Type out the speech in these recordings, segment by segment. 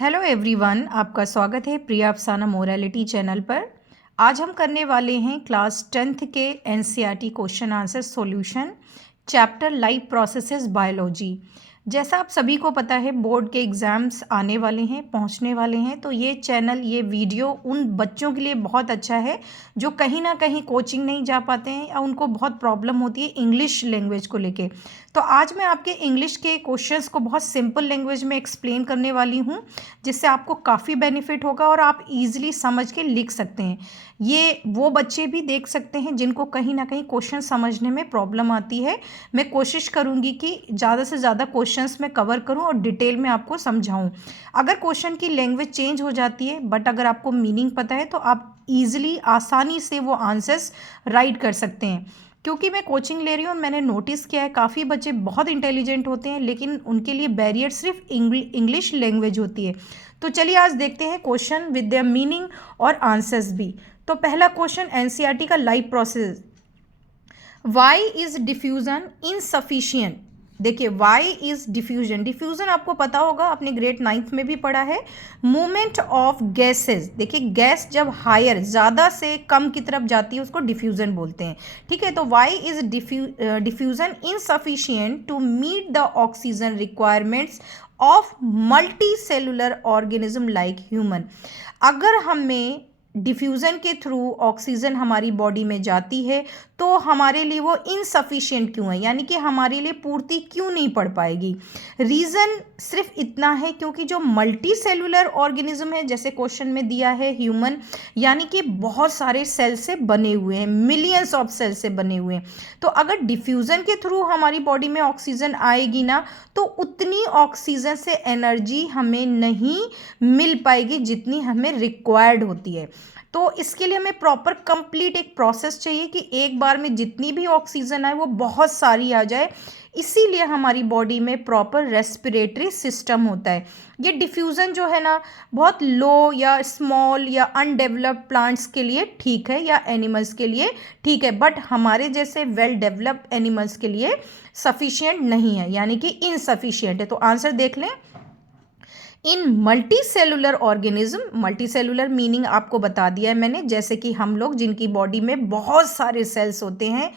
Hello everyone, आपका स्वागत है प्रिया अफसाना मोरालिटी चैनल पर। आज हम करने वाले हैं क्लास 10th के NCERT question answer solution chapter life processes biology. जैसा आप सभी को पता है, बोर्ड के एग्ज़ाम्स आने वाले हैं, पहुंचने वाले हैं, तो ये चैनल, ये वीडियो उन बच्चों के लिए बहुत अच्छा है जो कहीं ना कहीं कोचिंग नहीं जा पाते हैं या उनको बहुत प्रॉब्लम होती है इंग्लिश लैंग्वेज को लेके। तो आज मैं आपके इंग्लिश के क्वेश्चंस को बहुत सिंपल लैंग्वेज में एक्सप्लेन करने वाली हूँ, जिससे आपको काफ़ी बेनिफिट होगा और आप इजीली समझ के लिख सकते हैं। ये वो बच्चे भी देख सकते हैं जिनको कहीं ना कहीं क्वेश्चन समझने में प्रॉब्लम आती है। मैं कोशिश करूँगी कि ज़्यादा से ज़्यादा क्वेश्चंस मैं कवर करूँ और डिटेल में आपको समझाऊँ। अगर क्वेश्चन की लैंग्वेज चेंज हो जाती है, बट अगर आपको मीनिंग पता है तो आप ईजिली, आसानी से वो आंसर्स राइट कर सकते हैं। क्योंकि मैं कोचिंग ले रही हूँ, मैंने नोटिस किया है काफ़ी बच्चे बहुत इंटेलिजेंट होते हैं, लेकिन उनके लिए बैरियर सिर्फ इंग्लिश लैंग्वेज होती है। तो चलिए आज देखते हैं क्वेश्चन विद देयर मीनिंग और आंसर्स भी। तो पहला क्वेश्चन एनसीईआरटी का life process, why is diffusion insufficient. देखिए, वाई इज डिफ्यूजन, डिफ्यूजन आपको पता होगा, आपने ग्रेड 9th में भी पढ़ा है। मूवमेंट ऑफ गैसेस, देखिए गैस जब हायर, ज़्यादा से कम की तरफ जाती है उसको डिफ्यूजन बोलते हैं। ठीक है, तो why is diffusion insufficient to meet the oxygen requirements of multi cellular organism like human. अगर हमें डिफ्यूज़न के थ्रू ऑक्सीजन हमारी बॉडी में जाती है तो हमारे लिए वो इनसफिशिएंट क्यों है, यानी कि हमारे लिए पूर्ति क्यों नहीं पड़ पाएगी। रीज़न सिर्फ इतना है क्योंकि जो मल्टी सेलुलर ऑर्गेनिज्म है, जैसे क्वेश्चन में दिया है ह्यूमन, यानी कि बहुत सारे सेल से बने हुए हैं, मिलियंस ऑफ सेल से बने हुए हैं। तो अगर डिफ्यूज़न के थ्रू हमारी बॉडी में ऑक्सीजन आएगी ना, तो उतनी ऑक्सीजन से एनर्जी हमें नहीं मिल पाएगी जितनी हमें रिक्वायर्ड होती है। तो इसके लिए हमें प्रॉपर कंप्लीट एक प्रोसेस चाहिए कि एक बार में जितनी भी ऑक्सीजन आए वो बहुत सारी आ जाए। इसीलिए हमारी बॉडी में प्रॉपर रेस्पिरेटरी सिस्टम होता है। ये डिफ्यूज़न जो है ना, बहुत लो या स्मॉल या अनडेवलप्ड प्लांट्स के लिए ठीक है या एनिमल्स के लिए ठीक है, बट हमारे जैसे वेल डेवलप्ड एनिमल्स के लिए सफिशिएंट नहीं है, यानी कि इनसफिशिएंट है। तो आंसर देख लें, in multi cellular organism, multicellular meaning आपको बता दिया है मैंने, जैसे कि हम लोग जिनकी बॉडी में बहुत सारे सेल्स होते हैं।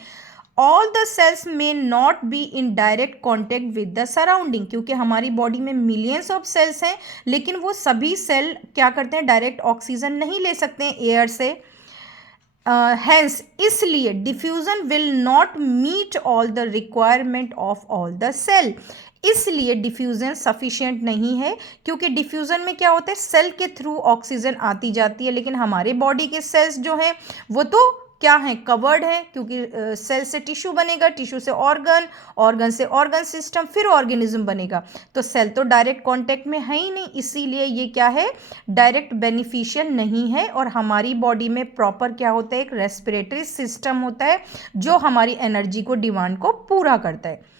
ऑल द सेल्स में not be in direct contact with the surrounding, क्योंकि हमारी बॉडी में मिलियंस ऑफ सेल्स हैं, लेकिन वो सभी सेल क्या करते हैं, डायरेक्ट ऑक्सीजन नहीं ले सकते हैं एयर से। हैंस इसलिए diffusion will not meet all the requirement of all the cell. इसलिए डिफ्यूजन सफिशिएंट नहीं है, क्योंकि डिफ्यूजन में क्या होता है, सेल के थ्रू ऑक्सीजन आती जाती है, लेकिन हमारे बॉडी के सेल्स जो हैं वो तो क्या हैं, कवर्ड है, क्योंकि सेल से टिश्यू बनेगा, टिश्यू से ऑर्गन, ऑर्गन से ऑर्गन सिस्टम, फिर ऑर्गेनिज्म बनेगा। तो सेल तो डायरेक्ट कांटेक्ट में है ही नहीं, इसीलिए ये क्या है, डायरेक्ट बेनिफिशियल नहीं है। और हमारी बॉडी में प्रॉपर क्या होता है, एक रेस्पिरेटरी सिस्टम होता है जो हमारी एनर्जी को, डिमांड को पूरा करता है।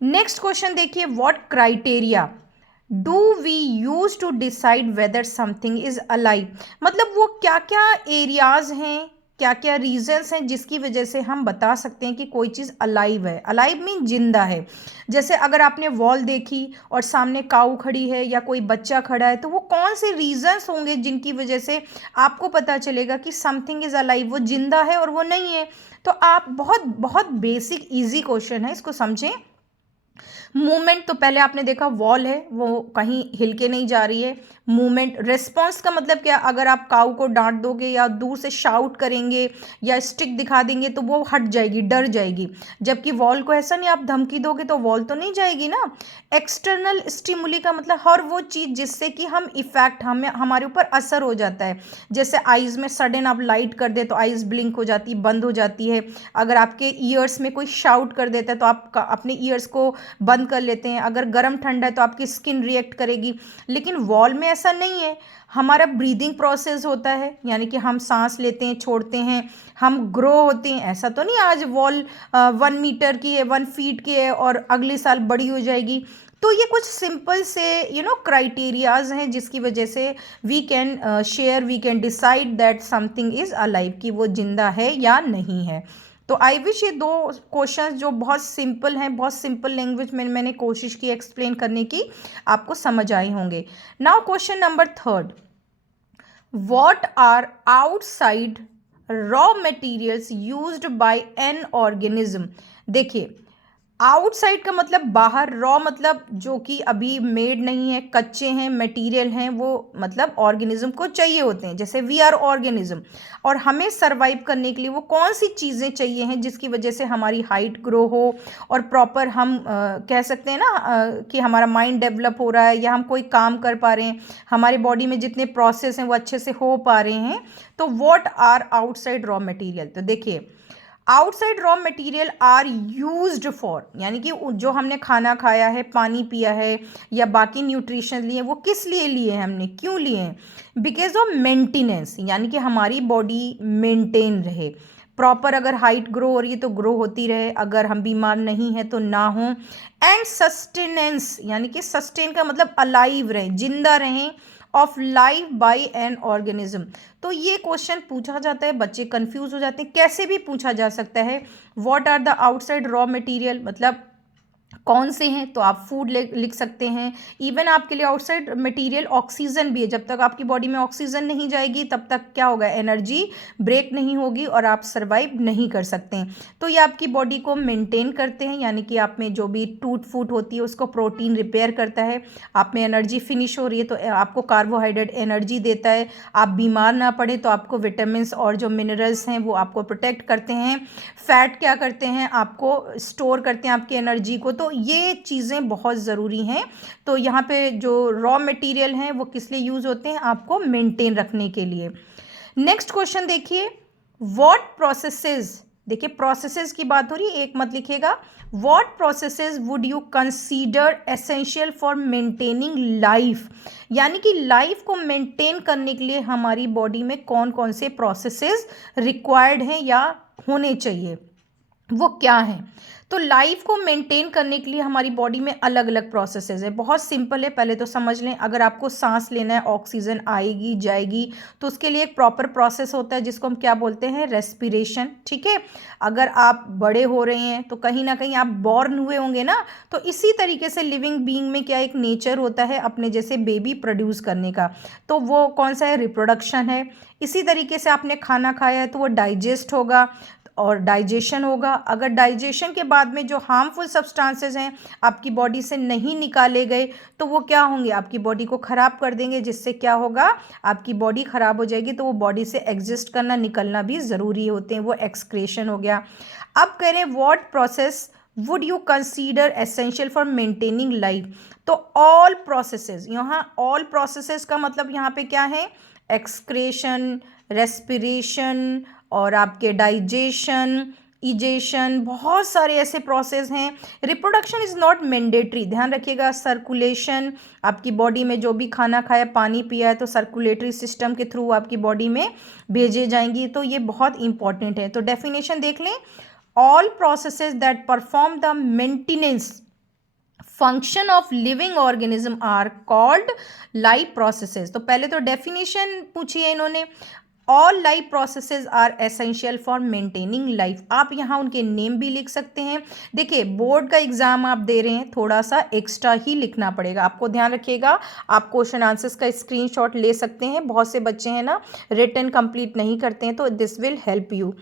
नेक्स्ट क्वेश्चन देखिए, what criteria do we use to decide whether something is alive. मतलब वो क्या क्या एरियाज हैं, क्या क्या रीजंस हैं जिसकी वजह से हम बता सकते हैं कि कोई चीज़ अलाइव है। अलाइव मीन जिंदा है। जैसे अगर आपने वॉल देखी और सामने काऊ खड़ी है या कोई बच्चा खड़ा है, तो वो कौन से रीजंस होंगे जिनकी वजह से आपको पता चलेगा कि समथिंग इज अलाइव, वो जिंदा है और वो नहीं है। तो आप बहुत बहुत बेसिक इजी क्वेश्चन है, इसको समझें। मूवमेंट तो पहले आपने देखा, वॉल है वो कहीं हिल के नहीं जा रही है। मूवमेंट, रिस्पॉन्स का मतलब क्या, अगर आप काऊ को डांट दोगे या दूर से शाउट करेंगे या स्टिक दिखा देंगे तो वो हट जाएगी, डर जाएगी। जबकि वॉल को ऐसा नहीं, आप धमकी दोगे तो वॉल तो नहीं जाएगी ना। एक्सटर्नल स्टिमुली का मतलब हर वो चीज़ जिससे कि हम इफेक्ट, हमें हमारे ऊपर असर हो जाता है। जैसे आइज में सडन आप लाइट कर दे तो आइज ब्लिंक हो जाती है, बंद हो जाती है। अगर आपके ईयर्स में कोई शाउट कर देता है तो आप अपने ईयर्स को बंद कर लेते हैं। अगर गर्म ठंडा है तो आपकी स्किन रिएक्ट करेगी। लेकिन वॉल में ऐसा नहीं है। हमारा ब्रीदिंग प्रोसेस होता है, यानी कि हम सांस लेते हैं, छोड़ते हैं, हम ग्रो होते हैं। ऐसा तो नहीं आज वॉल 1 मीटर की है, 1 फीट की है और अगले साल बड़ी हो जाएगी। तो ये कुछ सिंपल से क्राइटेरियाज हैं जिसकी वजह से we can decide that something is alive, कि वो जिंदा है या नहीं है। तो आई विश ये 2 क्वेश्चंस जो बहुत सिंपल हैं, बहुत सिंपल लैंग्वेज में मैंने कोशिश की एक्सप्लेन करने की, आपको समझ आए होंगे। Now question number 3, what are outside raw materials used by an organism. देखिए, आउटसाइड का मतलब बाहर, रॉ मतलब जो कि अभी मेड नहीं है, कच्चे हैं, मटेरियल हैं, वो मतलब ऑर्गेनिज्म को चाहिए होते हैं, जैसे वी आर ऑर्गेनिज्म, और हमें सरवाइव करने के लिए वो कौन सी चीज़ें चाहिए हैं जिसकी वजह से हमारी हाइट ग्रो हो और प्रॉपर हम कह सकते हैं ना कि हमारा माइंड डेवलप हो रहा है या हम कोई काम कर पा रहे हैं, हमारे बॉडी में जितने प्रोसेस हैं वो अच्छे से हो पा रहे हैं। तो what are outside raw material, तो देखिए outside raw material are used for, यानी कि जो हमने खाना खाया है, पानी पिया है या बाकी न्यूट्रिशन लिए, वो किस लिए लिए हैं, हमने क्यों लिए हैं, बिकॉज ऑफ मेंटेनेंस, यानी कि हमारी बॉडी मेंटेन रहे प्रॉपर, अगर हाइट ग्रो हो रही है तो ग्रो होती रहे, अगर हम बीमार नहीं हैं तो ना हो, एंड सस्टेनेंस, यानी कि सस्टेन का मतलब अलाइव रहें, जिंदा रहें, of life by an organism. तो ये क्वेश्चन पूछा जाता है, बच्चे कंफ्यूज हो जाते हैं, कैसे भी पूछा जा सकता है। What are the outside raw material मतलब कौन से हैं, तो आप फूड लिख सकते हैं। इवन आपके लिए आउटसाइड मटेरियल ऑक्सीजन भी है, जब तक आपकी बॉडी में ऑक्सीजन नहीं जाएगी तब तक क्या होगा, एनर्जी ब्रेक नहीं होगी और आप सर्वाइव नहीं कर सकते हैं। तो ये आपकी बॉडी को मेंटेन करते हैं, यानी कि आप में जो भी टूट फूट होती है उसको प्रोटीन रिपेयर करता है, आप में एनर्जी फिनिश हो रही है तो आपको कार्बोहाइड्रेट एनर्जी देता है, आप बीमार ना पड़े तो आपको विटामिन और जो मिनरल्स हैं वो आपको प्रोटेक्ट करते हैं, फैट क्या करते हैं, आपको स्टोर करते हैं आपकी एनर्जी को। तो ये चीज़ें बहुत ज़रूरी हैं। तो यहाँ पे जो रॉ मटेरियल हैं वो किस लिए यूज़ होते हैं, आपको मेंटेन रखने के लिए। नेक्स्ट क्वेश्चन देखिए, व्हाट प्रोसेसेस, देखिए प्रोसेसेस की बात हो रही है, एक मत लिखिएगा, what processes would you consider essential for maintaining life, यानी कि लाइफ को मेंटेन करने के लिए हमारी बॉडी में कौन कौन से प्रोसेसेस रिक्वायर्ड हैं या होने चाहिए, वो क्या हैं। तो लाइफ को मेंटेन करने के लिए हमारी बॉडी में अलग अलग प्रोसेसेस है, बहुत सिंपल है, पहले तो समझ लें। अगर आपको सांस लेना है, ऑक्सीजन आएगी जाएगी, तो उसके लिए एक प्रॉपर प्रोसेस होता है जिसको हम क्या बोलते हैं, रेस्पिरेशन, ठीक है। अगर आप बड़े हो रहे हैं तो कहीं ना कहीं आप बॉर्न हुए होंगे ना, तो इसी तरीके से लिविंग बीइंग में क्या एक नेचर होता है अपने जैसे बेबी प्रोड्यूस करने का, तो वो कौन सा है, रिप्रोडक्शन है। इसी तरीके से आपने खाना खाया है तो वो डाइजेस्ट होगा और डाइजेशन होगा। अगर डाइजेशन के बाद में जो हार्मफुल सब्सटेंसेस हैं आपकी बॉडी से नहीं निकाले गए तो वो क्या होंगे, आपकी बॉडी को ख़राब कर देंगे, जिससे क्या होगा, आपकी बॉडी ख़राब हो जाएगी। तो वो बॉडी से एग्जिस्ट करना, निकलना भी ज़रूरी होते हैं, वो एक्सक्रेशन हो गया। अब करें what process would you consider essential for maintaining life, तो ऑल प्रोसेसेस, यहाँ ऑल प्रोसेसेस का मतलब यहाँ पे क्या है, एक्सक्रेशन, रेस्पिरेशन और आपके डाइजेशन, इजेशन, बहुत सारे ऐसे प्रोसेस हैं। रिप्रोडक्शन इज़ नॉट मैंडेटरी, ध्यान रखिएगा। सर्कुलेशन, आपकी बॉडी में जो भी खाना खाया, पानी पिया है तो सर्कुलेटरी सिस्टम के थ्रू आपकी बॉडी में भेजे जाएंगी, तो ये बहुत इंपॉर्टेंट है। तो डेफिनेशन देख लें, all processes that perform the maintenance function of living organism are called life processes. तो पहले तो डेफिनेशन पूछी है इन्होंने, all life processes are essential for maintaining life. आप यहाँ उनके नेम भी लिख सकते हैं। देखिए बोर्ड का एग्जाम आप दे रहे हैं, थोड़ा सा एक्स्ट्रा ही लिखना पड़ेगा आपको, ध्यान रखिएगा। आप क्वेश्चन आंसर्स का स्क्रीनशॉट ले सकते हैं, बहुत से बच्चे हैं ना रिटन कंप्लीट नहीं करते हैं, तो this will help you.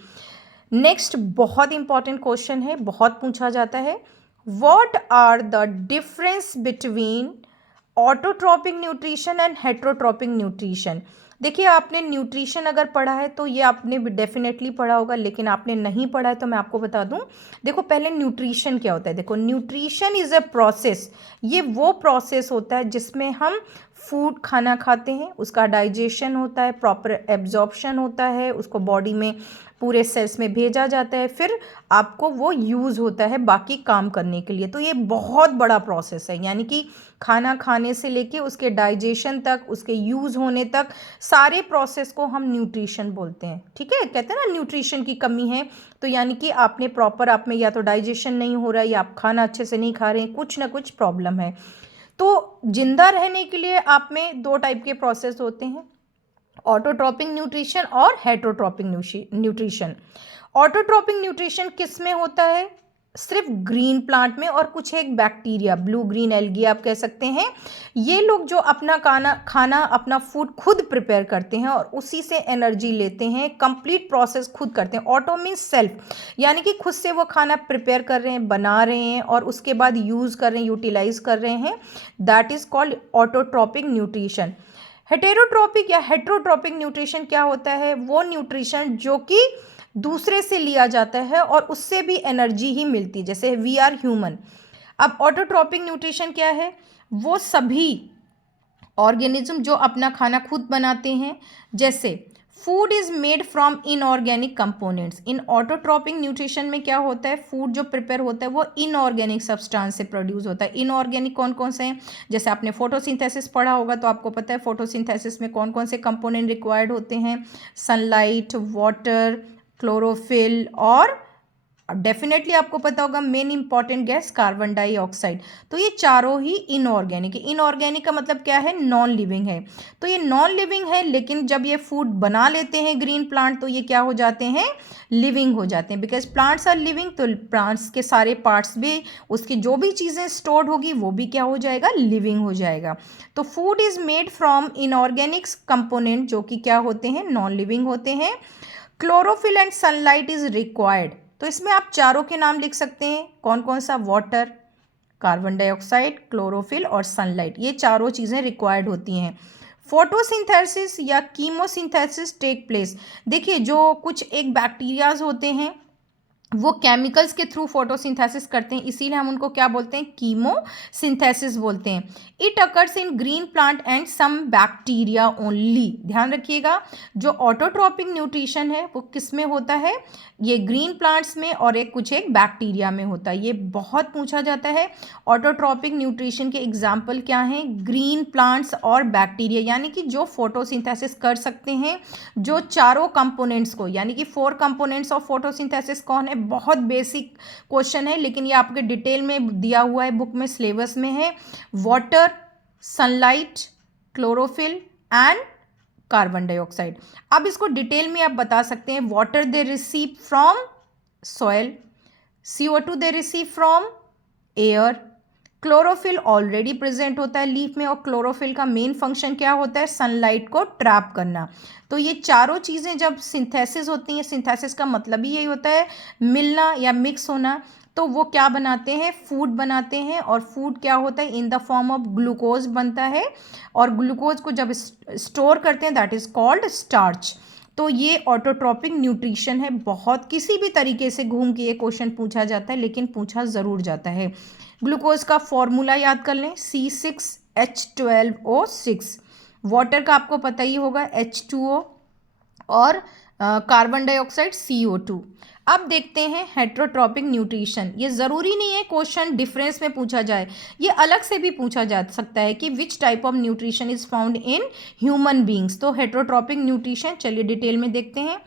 Next बहुत इंपॉर्टेंट क्वेश्चन है, बहुत पूछा जाता है, what are the difference between autotrophic nutrition and heterotrophic nutrition. देखिए आपने न्यूट्रिशन अगर पढ़ा है तो ये आपने डेफिनेटली पढ़ा होगा, लेकिन आपने नहीं पढ़ा है तो मैं आपको बता दूं। देखो पहले न्यूट्रिशन क्या होता है, देखो न्यूट्रिशन इज़ अ प्रोसेस, ये वो प्रोसेस होता है जिसमें हम फूड खाना खाते हैं, उसका डाइजेशन होता है, प्रॉपर एब्जॉर्प्शन होता है, उसको बॉडी में पूरे सेल्स में भेजा जाता है, फिर आपको वो यूज़ होता है बाकी काम करने के लिए। तो ये बहुत बड़ा प्रोसेस है, यानी कि खाना खाने से लेके उसके डाइजेशन तक, उसके यूज़ होने तक, सारे प्रोसेस को हम न्यूट्रिशन बोलते हैं, ठीक है। कहते हैं ना न्यूट्रिशन की कमी है, तो यानी कि आपने प्रॉपर, आप में या तो डाइजेशन नहीं हो रहा है या आप खाना अच्छे से नहीं खा रहे हैं, कुछ ना कुछ प्रॉब्लम है। तो जिंदा रहने के लिए आप में दो टाइप के प्रोसेस होते हैं, ऑटोट्रॉपिक न्यूट्रिशन और हेट्रोट्रॉपिक न्यूट्रिशन। ऑटोट्रॉपिक न्यूट्रिशन किस में होता है? सिर्फ ग्रीन प्लांट में और कुछ एक बैक्टीरिया, ब्लू ग्रीन एल्गी आप कह सकते हैं, ये लोग जो अपना खाना अपना फूड खुद प्रिपेयर करते हैं और उसी से एनर्जी लेते हैं, कंप्लीट प्रोसेस खुद करते हैं। ऑटो मीन्स सेल्फ, यानी कि खुद से वो खाना प्रिपेयर कर रहे हैं, बना रहे हैं और उसके बाद यूज़ कर रहे हैं, यूटिलाइज कर रहे हैं, that is called autotrophic nutrition. Heterotrophic या हेट्रोट्रॉपिक न्यूट्रिशन क्या होता है? वो न्यूट्रिशन जो कि दूसरे से लिया जाता है और उससे भी एनर्जी ही मिलती है, जैसे वी आर ह्यूमन। अब ऑटोट्रॉपिक न्यूट्रिशन क्या है? वो सभी ऑर्गेनिज्म जो अपना खाना खुद बनाते हैं, जैसे food is made from inorganic components. In autotrophic nutrition में क्या होता है? फूड जो प्रिपेयर होता है वो इनऑर्गेनिक सब्सटेंस से प्रोड्यूस होता है। इनऑर्गेनिक कौन कौन से हैं? जैसे आपने फोटोसिंथेसिस पढ़ा होगा तो आपको पता है फोटोसिंथेसिस में कौन कौन से कंपोनेंट रिक्वायर्ड होते हैं? सनलाइट, वाटर, क्लोरोफिल और डेफिनेटली आपको पता होगा main important gas carbon dioxide. तो ये चारों ही इनऑर्गेनिक है। इनऑर्गेनिक का मतलब क्या है? नॉन लिविंग है। तो ये नॉन लिविंग है, लेकिन जब ये फूड बना लेते हैं ग्रीन प्लांट तो ये क्या हो जाते हैं? लिविंग हो जाते हैं। बिकॉज प्लांट्स आर लिविंग, तो प्लांट्स के सारे पार्ट्स भी, उसकी जो भी चीज़ें स्टोर्ड होगी वो भी क्या हो जाएगा? लिविंग हो जाएगा। तो food is made from inorganics component जो कि क्या होते हैं? नॉन लिविंग होते हैं। Chlorophyll and sunlight is required. तो इसमें आप चारों के नाम लिख सकते हैं। कौन कौन सा? वाटर, कार्बन डाइऑक्साइड, क्लोरोफिल और सनलाइट, ये चारों चीज़ें रिक्वायर्ड होती हैं। फोटोसिंथेसिस या कीमोसिंथेसिस टेक प्लेस। देखिए, जो कुछ एक बैक्टीरियाज होते हैं वो केमिकल्स के थ्रू फोटोसिंथेसिस करते हैं, इसीलिए हम उनको क्या बोलते हैं? कीमोसिंथेसिस बोलते हैं। It occurs in green plant and some bacteria only. ध्यान रखिएगा, जो ऑटोट्रॉपिक न्यूट्रिशन है वो किस में होता है? ये ग्रीन प्लांट्स में और कुछ एक बैक्टीरिया में होता है। ये बहुत पूछा जाता है। ऑटोट्रॉपिक न्यूट्रिशन के एग्जाम्पल क्या हैं? ग्रीन प्लांट्स और बैक्टीरिया, यानी कि जो फोटोसिंथेसिस कर सकते हैं, जो चारों कंपोनेंट्स को, यानी कि 4 कंपोनेंट्स ऑफ फोटोसिंथेसिस कौन है? बहुत बेसिक क्वेश्चन है, लेकिन ये आपके डिटेल में दिया हुआ है, बुक में, सिलेबस में है। Water, sunlight, chlorophyll and carbon dioxide. अब इसको डिटेल में आप बता सकते हैं। Water they receive from soil, CO2 they receive from air, chlorophyll already present होता है लीफ में और क्लोरोफिल का मेन फंक्शन क्या होता है? सनलाइट को ट्रैप करना। तो ये चारों चीज़ें जब सिंथेसिस होती हैं, सिंथेसिस का मतलब ही यही होता है मिलना या मिक्स होना, तो वो क्या बनाते हैं? फूड बनाते हैं। और फूड क्या होता है? In the form of glucose बनता है और ग्लूकोज को जब स्टोर करते हैं दैट इज कॉल्ड स्टार्च। तो ये ऑटोट्रॉपिक न्यूट्रिशन है। बहुत किसी भी तरीके से घूम के ये क्वेश्चन पूछा जाता है, लेकिन पूछा ज़रूर जाता है। ग्लूकोज का फॉर्मूला याद कर लें, C6H12O6। वाटर का आपको पता ही होगा, H2O, और कार्बन डाइऑक्साइड CO2। अब देखते हैं हेट्रोट्रॉपिक न्यूट्रिशन। ये ज़रूरी नहीं है क्वेश्चन डिफरेंस में पूछा जाए, ये अलग से भी पूछा जा सकता है कि which type of nutrition is found in human beings. तो हेट्रोट्रॉपिक न्यूट्रिशन चलिए डिटेल में देखते हैं।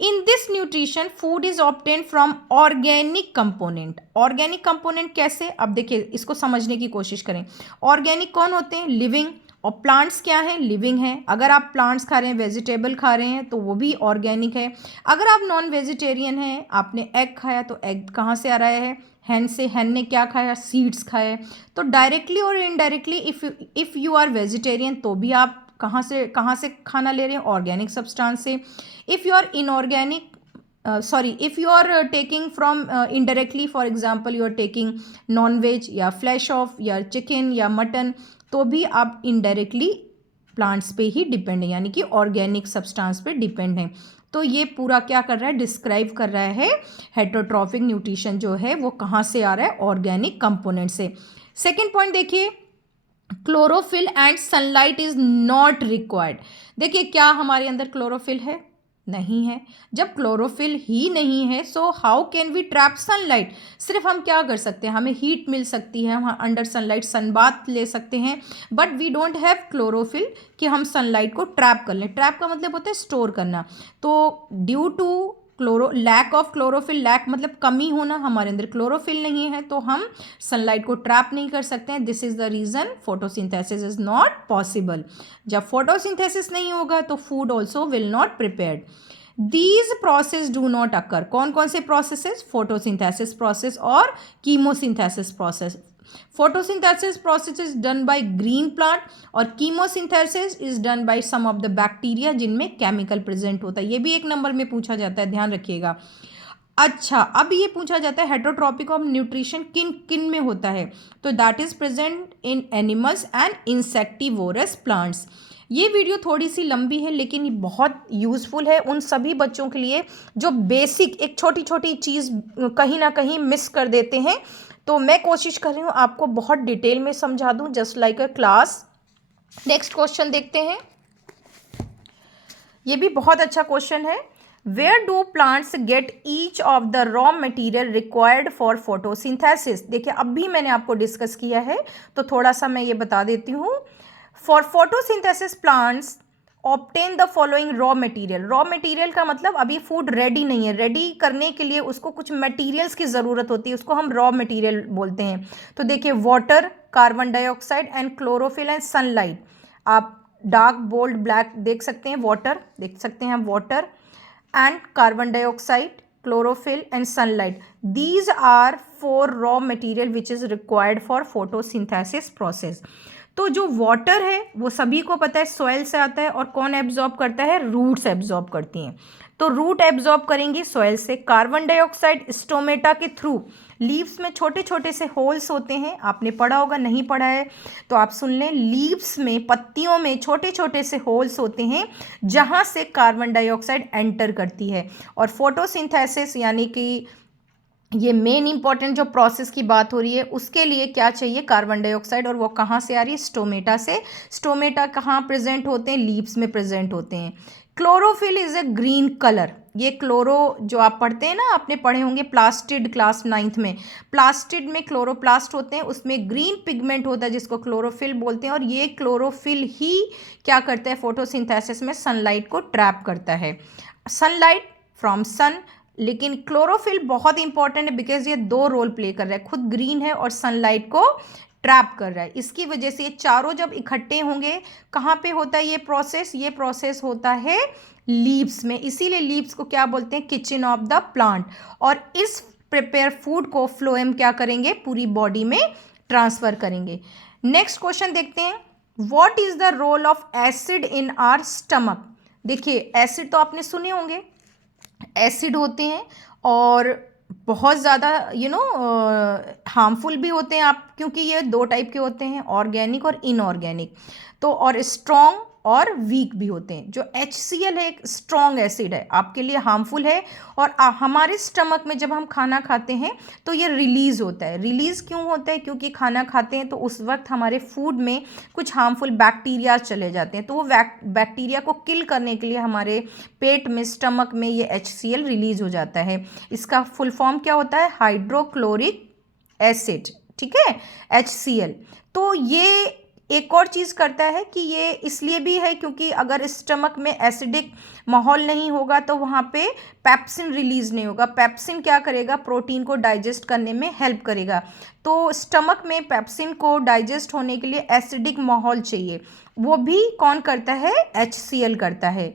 In this nutrition food is obtain from organic component. Organic component कैसे? अब देखिए, इसको समझने की कोशिश करें। ऑर्गेनिक कौन होते हैं? लिविंग। और प्लांट्स क्या है? लिविंग है। अगर आप प्लांट्स खा रहे हैं, वेजिटेबल खा रहे हैं, तो वो भी ऑर्गेनिक है। अगर आप नॉन वेजिटेरियन हैं, आपने एग खाया, तो एग कहाँ से आ रहा है? हैन से। हैन ने क्या खाया? सीड्स खाए। तो डायरेक्टली और indirectly if you are vegetarian तो भी आप कहाँ से खाना ले रहे हैं? ऑर्गेनिक सब्सटेंस से। If you are inorganic if you are taking from indirectly, for example you are taking non-veg या flesh of या chicken या mutton, तो भी आप इनडायरेक्टली प्लांट्स पे ही डिपेंड है, यानी कि ऑर्गेनिक सब्सटेंस पे डिपेंड है। तो ये पूरा क्या कर रहा है? डिस्क्राइब कर रहा है हेट्रोट्रॉपिक न्यूट्रिशन जो है वो कहाँ से आ रहा है? ऑर्गेनिक कंपोनेंट से। सेकेंड पॉइंट देखिए, chlorophyll and sunlight is not required. देखिए, क्या हमारे अंदर क्लोरोफिल है? नहीं है। जब क्लोरोफिल ही नहीं है, so how can we trap sunlight? सिर्फ हम क्या कर सकते हैं? हमें हीट मिल सकती है, हम अंडर सनलाइट सनबाथ ले सकते हैं, but we don't have chlorophyll कि हम सनलाइट को ट्रैप कर लें। ट्रैप का मतलब होता है स्टोर करना। तो due to lack of chlorophyll, lack मतलब कमी होना, हमारे अंदर क्लोरोफिल नहीं है तो हम सनलाइट को ट्रैप नहीं कर सकते हैं। This is the reason photosynthesis is not possible. जब फोटोसिंथेसिस नहीं होगा तो food also will not prepared. These process do not occur. कौन कौन से प्रोसेसेस? फोटोसिंथेसिस प्रोसेस और chemosynthesis process. Photosynthesis process is done by green plant और chemosynthesis is done by some of the bacteria जिनमें chemical present होता है। ये भी एक नंबर में पूछा जाता है, ध्यान रखिएगा। अच्छा, अब ये पूछा जाता है हेटरोट्रॉपिक ऑफ न्यूट्रिशन किन किन में होता है? तो that is present in animals and insectivorous plants. ये वीडियो थोड़ी सी लंबी है लेकिन ये बहुत यूज़फुल है उन सभी बच्चों के लिए जो बेसिक एक छोटी छोटी चीज़ कहीं ना कहीं मिस कर देते हैं। तो मैं कोशिश कर रही हूँ आपको बहुत डिटेल में समझा दूँ, just like a class. Next question देखते हैं। ये भी बहुत अच्छा क्वेश्चन है। Where do plants get each of the raw material required for photosynthesis? देखिए, अब भी मैंने आपको डिस्कस किया है तो थोड़ा सा मैं ये बता देती हूँ। For photosynthesis plants obtain the following raw material. Raw material का मतलब अभी फूड रेडी नहीं है, रेडी करने के लिए उसको कुछ मटेरियल्स की ज़रूरत होती है, उसको हम रॉ मटेरियल बोलते हैं। तो देखिए, water, carbon dioxide and chlorophyll and sunlight. आप डार्क, बोल्ड, ब्लैक देख सकते हैं, वाटर देख सकते हैं, water and carbon dioxide, chlorophyll and sunlight. These are four raw material which is required for photosynthesis process. तो जो वाटर है वो सभी को पता है सॉइल से आता है और कौन एब्जॉर्ब करता है? रूट्स एब्जॉर्ब करती हैं। तो रूट एब्जॉर्ब करेंगी सॉइल से। कार्बन डाइऑक्साइड स्टोमेटा के थ्रू, लीव्स में छोटे छोटे से होल्स होते हैं, आपने पढ़ा होगा, नहीं पढ़ा है तो आप सुन लें। लीव्स में, पत्तियों में छोटे छोटे से होल्स होते हैं जहाँ से कार्बन डाइऑक्साइड एंटर करती है। और फोटोसिंथेसिस यानी कि ये मेन इंपॉर्टेंट जो प्रोसेस की बात हो रही है उसके लिए क्या चाहिए? Carbon dioxide. और वो कहाँ से आ रही है? स्टोमेटा से। स्टोमेटा कहाँ प्रेजेंट होते हैं? लीव्स में प्रेजेंट होते हैं। Chlorophyll is a green colour. ये क्लोरो जो आप पढ़ते हैं ना, आपने पढ़े होंगे प्लास्टिड क्लास 9th में। प्लास्टिड में क्लोरोप्लास्ट होते हैं, उसमें ग्रीन पिगमेंट होता है जिसको क्लोरोफिल बोलते हैं। और ये क्लोरोफिल ही क्या करता है? फोटोसिंथेसिस में सनलाइट को ट्रैप करता है। सनलाइट फ्रॉम सन, लेकिन क्लोरोफिल बहुत इंपॉर्टेंट है बिकॉज ये दो रोल प्ले कर रहा है, खुद ग्रीन है और सनलाइट को ट्रैप कर रहा है। इसकी वजह से ये चारों जब इकट्ठे होंगे, कहाँ पे होता है ये प्रोसेस? ये प्रोसेस होता है लीव्स में। इसीलिए लीव्स को क्या बोलते हैं? Kitchen of the plant. और इस प्रिपेयर फूड को फ्लोएम क्या करेंगे? पूरी बॉडी में ट्रांसफर करेंगे। नेक्स्ट क्वेश्चन देखते हैं। What is the role of acid in our stomach? देखिए, एसिड तो आपने सुने होंगे, एसिड होते हैं और बहुत ज़्यादा हार्मफुल भी होते हैं आप, क्योंकि ये दो टाइप के होते हैं, ऑर्गेनिक और इनऑर्गेनिक। तो और स्ट्रॉन्ग और वीक भी होते हैं। जो HCl है एक स्ट्रॉन्ग एसिड है, आपके लिए हार्मफुल है। और हमारे स्टमक में जब हम खाना खाते हैं तो ये रिलीज़ होता है। रिलीज़ क्यों होता है? क्योंकि खाना खाते हैं तो उस वक्त हमारे फूड में कुछ हार्मफुल बैक्टीरिया चले जाते हैं, तो वो बैक्टीरिया को किल करने के लिए हमारे पेट में, स्टमक में ये HCl रिलीज़ हो जाता है। इसका फुल फॉर्म क्या होता है? हाइड्रोक्लोरिक एसिड, ठीक है, HCl। तो ये एक और चीज़ करता है कि ये इसलिए भी है क्योंकि अगर स्टमक में एसिडिक माहौल नहीं होगा तो वहाँ पे पेप्सिन रिलीज़ नहीं होगा। पेप्सिन क्या करेगा? प्रोटीन को डाइजेस्ट करने में हेल्प करेगा। तो स्टमक में पेप्सिन को डाइजेस्ट होने के लिए एसिडिक माहौल चाहिए, वो भी कौन करता है? HCl करता है।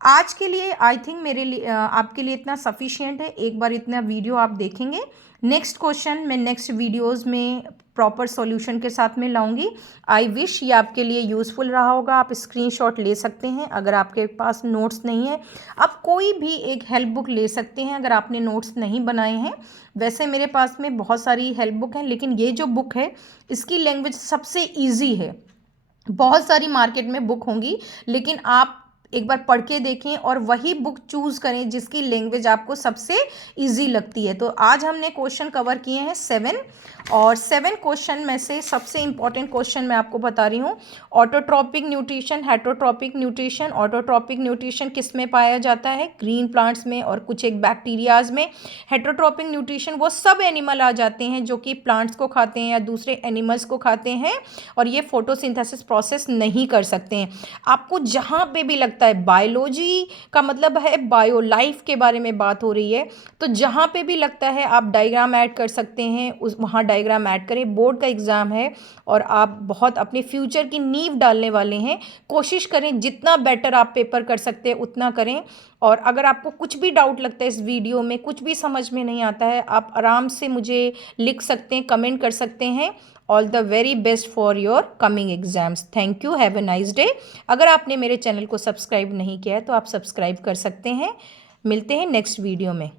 आज के लिए आई थिंक मेरे लिए आपके लिए इतना सफिशिएंट है। एक बार इतना वीडियो आप देखेंगे। नेक्स्ट क्वेश्चन मैं नेक्स्ट वीडियोस में प्रॉपर सॉल्यूशन के साथ में लाऊंगी। आई विश ये आपके लिए यूज़फुल रहा होगा। आप स्क्रीनशॉट ले सकते हैं अगर आपके पास नोट्स नहीं है। आप कोई भी एक हेल्प बुक ले सकते हैं अगर आपने नोट्स नहीं बनाए हैं। वैसे मेरे पास में बहुत सारी हेल्प बुक हैं, लेकिन ये जो बुक है इसकी लैंग्वेज सबसे ईजी है। बहुत सारी मार्केट में बुक होंगी, लेकिन आप एक बार पढ़ के देखें और वही बुक चूज़ करें जिसकी लैंग्वेज आपको सबसे इजी लगती है। तो आज हमने क्वेश्चन कवर किए हैं 7, और 7 क्वेश्चन में से सबसे इंपॉर्टेंट क्वेश्चन मैं आपको बता रही हूँ। Autotrophic nutrition, heterotrophic nutrition. Autotrophic nutrition किस में पाया जाता है? ग्रीन प्लांट्स में और कुछ एक बैक्टीरियाज में। हेटरोट्रॉपिक न्यूट्रिशन वो सब एनिमल आ जाते हैं जो कि प्लांट्स को खाते हैं या दूसरे एनिमल्स को खाते हैं, और ये फोटोसिंथेसिस प्रोसेस नहीं कर सकते हैं। आपको जहाँ पे भी लगता लगता है बायोलॉजी का मतलब है बायो लाइफ के बारे में बात हो रही है, तो जहाँ पे भी लगता है आप डायग्राम ऐड कर सकते हैं, उस वहाँ डायग्राम ऐड करें। बोर्ड का एग्ज़ाम है और आप बहुत अपने फ्यूचर की नींव डालने वाले हैं, कोशिश करें जितना बेटर आप पेपर कर सकते हैं उतना करें। और अगर आपको कुछ भी डाउट लगता है इस वीडियो में, कुछ भी समझ में नहीं आता है, आप आराम से मुझे लिख सकते हैं, कमेंट कर सकते हैं। All the very best for your coming exams. Thank you, have a nice day. अगर आपने मेरे चैनल को सब्सक्राइब नहीं किया है तो आप सब्सक्राइब कर सकते हैं। मिलते हैं नेक्स्ट वीडियो में।